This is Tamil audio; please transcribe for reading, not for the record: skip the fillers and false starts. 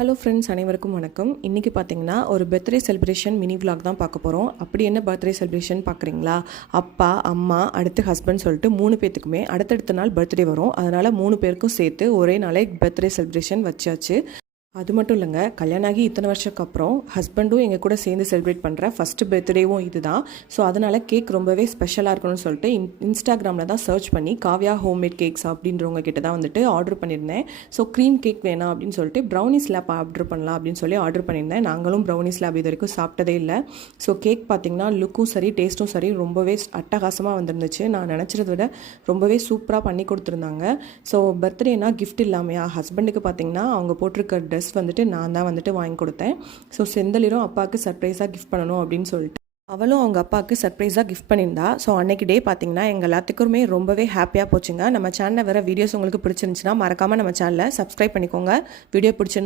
ஹலோ ஃப்ரெண்ட்ஸ், அனைவருக்கும் வணக்கம். இன்றைக்கி பார்த்தீங்கன்னா ஒரு பர்த்டே செலிப்ரேஷன் மினி விலாக் தான் பார்க்க போகிறோம். அப்படி என்ன பர்த்டே செலிப்ரேஷன் பார்க்குறீங்களா? அப்பா, அம்மா, அடுத்து ஹஸ்பண்ட் சொல்லிட்டு 3 பேத்துக்குமே அடுத்தடுத்த நாள் பர்த்டே வரும். அதனால் 3 பேருக்கும் சேர்த்து ஒரே நாளே பர்த்டே செலிப்ரேஷன் வச்சாச்சு. அது மட்டும் இல்லைங்க, கல்யாணம் ஆகி இத்தனை வருஷத்துக்கு அப்புறம் ஹஸ்பண்டும் எங்கள் கூட சேர்ந்து செலிப்ரேட் பண்ணுற ஃபஸ்ட்டு பர்த்டேவும் இது தான். ஸோ அதனால் கேக் ரொம்பவே ஸ்பெஷலாக இருக்கணும்னு சொல்லிட்டு இன்ஸ்டாகிராமில் தான் சர்ச் பண்ணி காவ்யா ஹோம்மேட் கேக்ஸ் அப்படின்றவங்க கிட்ட தான் வந்துட்டு ஆர்டர் பண்ணியிருந்தேன். ஸோ க்ரீம் கேக் வேணாம் அப்படின்னு சொல்லிட்டு ப்ரௌனி ஸ்லாப் ஆர்டர் பண்ணலாம் அப்படின்னு சொல்லி ஆர்டர் பண்ணியிருந்தேன். நாங்களும் ப்ரௌனி ஸ்லாப் இது வரைக்கும் சாப்பிட்டதே இல்லை. ஸோ கேக் பார்த்திங்கன்னா லுக்கும் சரி டேஸ்ட்டும் சரி ரொம்பவே அட்டகாசமாக வந்துருந்துச்சு. நான் நினச்சதை விட ரொம்பவே சூப்பராக பண்ணி கொடுத்துருந்தாங்க. ஸோ பர்த்டேனா கிஃப்ட் இல்லாமையா, ஹஸ்பண்டுக்கு பார்த்திங்கன்னா அவங்க போட்டிருக்க ட்ரெஸ் வந்துட்டு நான் தான் வந்துட்டு வாங்கி கொடுத்தேன். ஸோ செந்தலிரும் அப்பாவுக்கு சர்ப்ரைஸாக கிஃப்ட் பண்ணணும் அப்படின்னு சொல்லிட்டு அவளும் அவங்க அப்பாவுக்கு சர்ப்ரைஸாக கிஃப்ட் பண்ணியிருந்தா. ஸோ அன்னைக்கு டே பார்த்தீங்கன்னா எங்கள் எல்லாத்துக்குமே ரொம்பவே ஹாப்பியாக போச்சுங்க. நம்ம சேனலில் வர வீடியோஸ் உங்களுக்கு பிடிச்சிருந்துச்சுன்னா மறக்காமல் நம்ம சேனலை சப்ஸ்கிரைப் பண்ணிக்கோங்க. வீடியோ பிடிச்சிருந்து